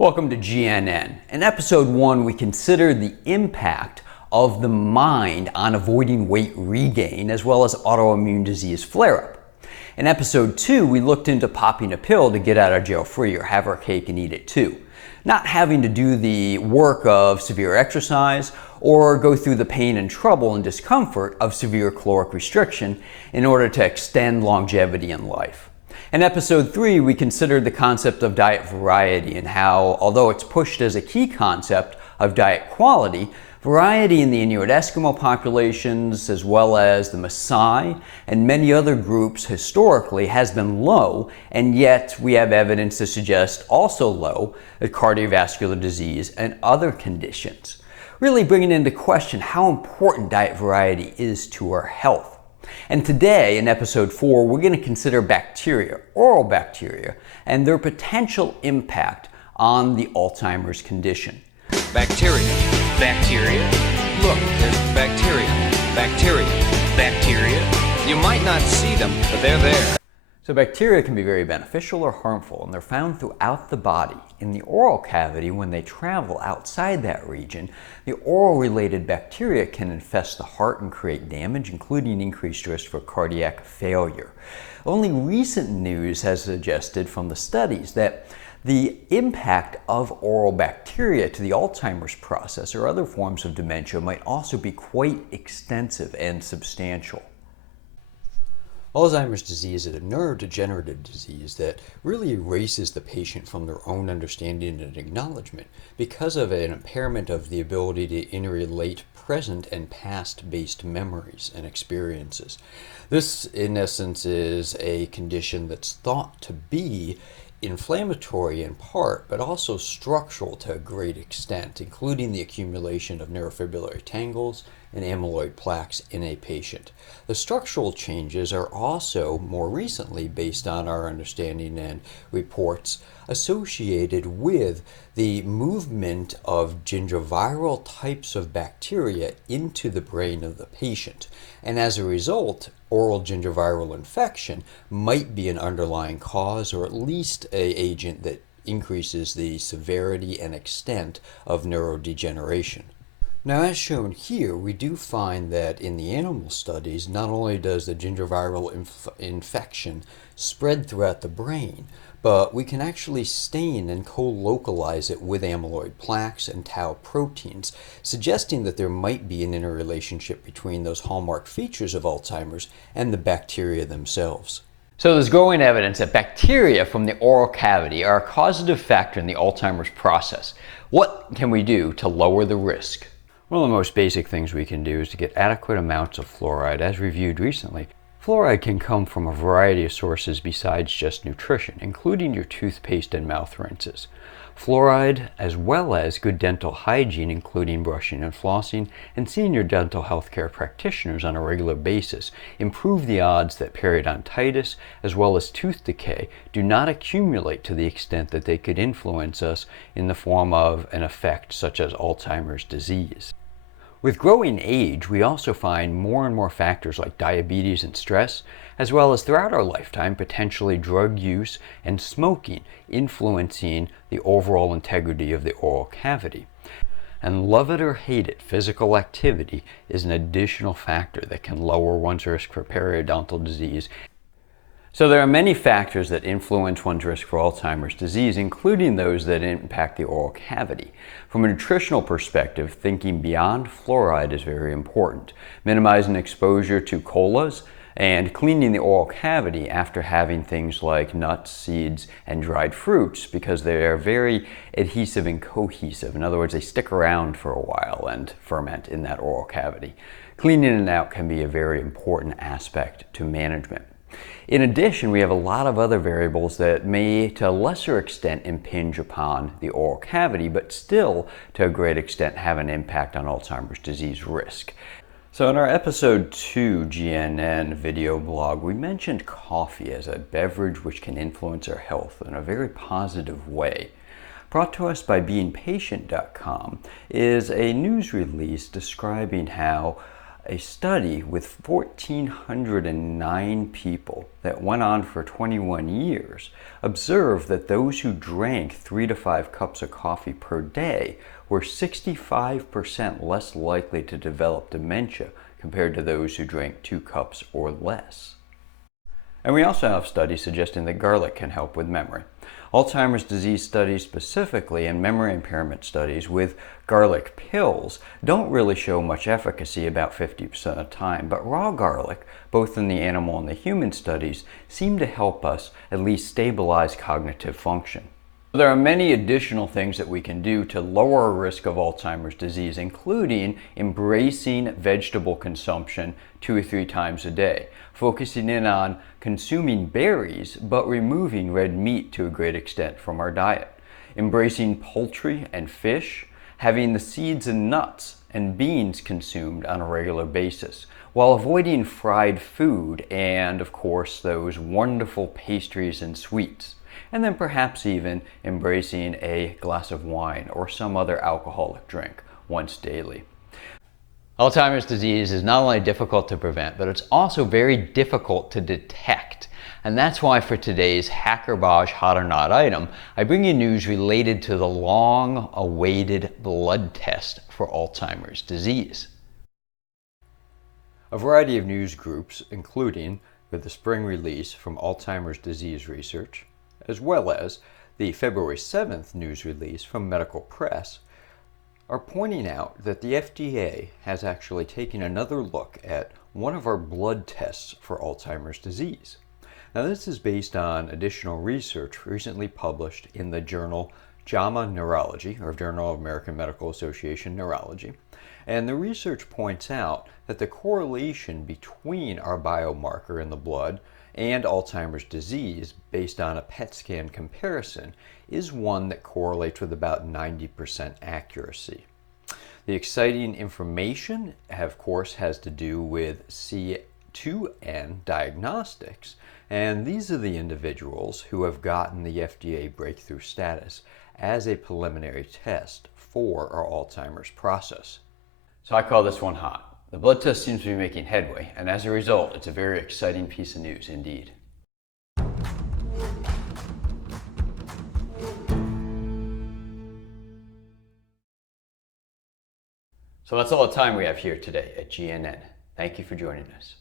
Welcome to GNN. In episode 1, we considered the impact of the mind on avoiding weight regain as well as autoimmune disease flare-up. In episode 2, we looked into popping a pill to get out of jail free or have our cake and eat it too. Not having to do the work of severe exercise or go through the pain and trouble and discomfort of severe caloric restriction in order to extend longevity in life. In episode 3, we considered the concept of diet variety and how, although it's pushed as a key concept of diet quality, variety in the Inuit Eskimo populations, as well as the Maasai and many other groups historically, has been low, and yet we have evidence to suggest also low at cardiovascular disease and other conditions, really bringing into question how important diet variety is to our health. And today, in episode 4, we're going to consider bacteria, oral bacteria, and their potential impact on the Alzheimer's condition. Bacteria. Bacteria. Look, there's bacteria. Bacteria. Bacteria. You might not see them, but they're there. So bacteria can be very beneficial or harmful, and they're found throughout the body. In the oral cavity, when they travel outside that region, the oral-related bacteria can infest the heart and create damage, including increased risk for cardiac failure. Only recent news has suggested from the studies that the impact of oral bacteria to the Alzheimer's process or other forms of dementia might also be quite extensive and substantial. Alzheimer's disease is a neurodegenerative disease that really erases the patient from their own understanding and acknowledgement because of an impairment of the ability to interrelate present and past-based memories and experiences. This, in essence, is a condition that's thought to be inflammatory in part, but also structural to a great extent, including the accumulation of neurofibrillary tangles and amyloid plaques in a patient. The structural changes are also more recently, based on our understanding and reports, associated with the movement of gingiviral types of bacteria into the brain of the patient. And as a result, oral gingiviral infection might be an underlying cause, or at least an agent that increases the severity and extent of neurodegeneration. Now, as shown here, we do find that in the animal studies, not only does the gingiviral infection spread throughout the brain, but we can actually stain and co-localize it with amyloid plaques and tau proteins, suggesting that there might be an interrelationship between those hallmark features of Alzheimer's and the bacteria themselves. So there's growing evidence that bacteria from the oral cavity are a causative factor in the Alzheimer's process. What can we do to lower the risk? One of the most basic things we can do is to get adequate amounts of fluoride, as reviewed recently. Fluoride can come from a variety of sources besides just nutrition, including your toothpaste and mouth rinses. Fluoride, as well as good dental hygiene, including brushing and flossing, and seeing your dental health care practitioners on a regular basis, improve the odds that periodontitis, as well as tooth decay, do not accumulate to the extent that they could influence us in the form of an effect such as Alzheimer's disease. With growing age, we also find more and more factors like diabetes and stress, as well as throughout our lifetime, potentially drug use and smoking influencing the overall integrity of the oral cavity. And love it or hate it, physical activity is an additional factor that can lower one's risk for periodontal disease. So there are many factors that influence one's risk for Alzheimer's disease, including those that impact the oral cavity. From a nutritional perspective, thinking beyond fluoride is very important. Minimizing exposure to colas and cleaning the oral cavity after having things like nuts, seeds, and dried fruits, because they are very adhesive and cohesive. In other words, they stick around for a while and ferment in that oral cavity. Cleaning it out can be a very important aspect to management. In addition, we have a lot of other variables that may, to a lesser extent, impinge upon the oral cavity, but still, to a great extent, have an impact on Alzheimer's disease risk. So in our episode 2 GNN video blog, we mentioned coffee as a beverage which can influence our health in a very positive way. Brought to us by BeingPatient.com is a news release describing how a study with 1,409 people that went on for 21 years observed that those who drank 3 to 5 cups of coffee per day were 65% less likely to develop dementia compared to those who drank 2 cups or less. And we also have studies suggesting that garlic can help with memory. Alzheimer's disease studies specifically and memory impairment studies with garlic pills don't really show much efficacy about 50% of the time, but raw garlic, both in the animal and the human studies, seem to help us at least stabilize cognitive function. There are many additional things that we can do to lower our risk of Alzheimer's disease, including embracing vegetable consumption 2 or 3 times a day, focusing in on consuming berries but removing red meat to a great extent from our diet, embracing poultry and fish, having the seeds and nuts and beans consumed on a regular basis, while avoiding fried food and, of course, those wonderful pastries and sweets. And then perhaps even embracing a glass of wine or some other alcoholic drink once daily. Alzheimer's disease is not only difficult to prevent, but it's also very difficult to detect. And that's why for today's HackerBosch Hot or Not item, I bring you news related to the long-awaited blood test for Alzheimer's disease. A variety of news groups, including with the spring release from Alzheimer's Disease Research, as well as the February 7th news release from Medical Press, are pointing out that the FDA has actually taken another look at one of our blood tests for Alzheimer's disease. Now, this is based on additional research recently published in the journal JAMA Neurology, or Journal of American Medical Association Neurology. And the research points out that the correlation between our biomarker in the blood and Alzheimer's disease, based on a PET scan comparison, is one that correlates with about 90% accuracy. The exciting information, of course, has to do with C2N diagnostics, and these are the individuals who have gotten the FDA breakthrough status as a preliminary test for our Alzheimer's process. So I call this one hot. The blood test seems to be making headway, and as a result, it's a very exciting piece of news indeed. So that's all the time we have here today at GNN. Thank you for joining us.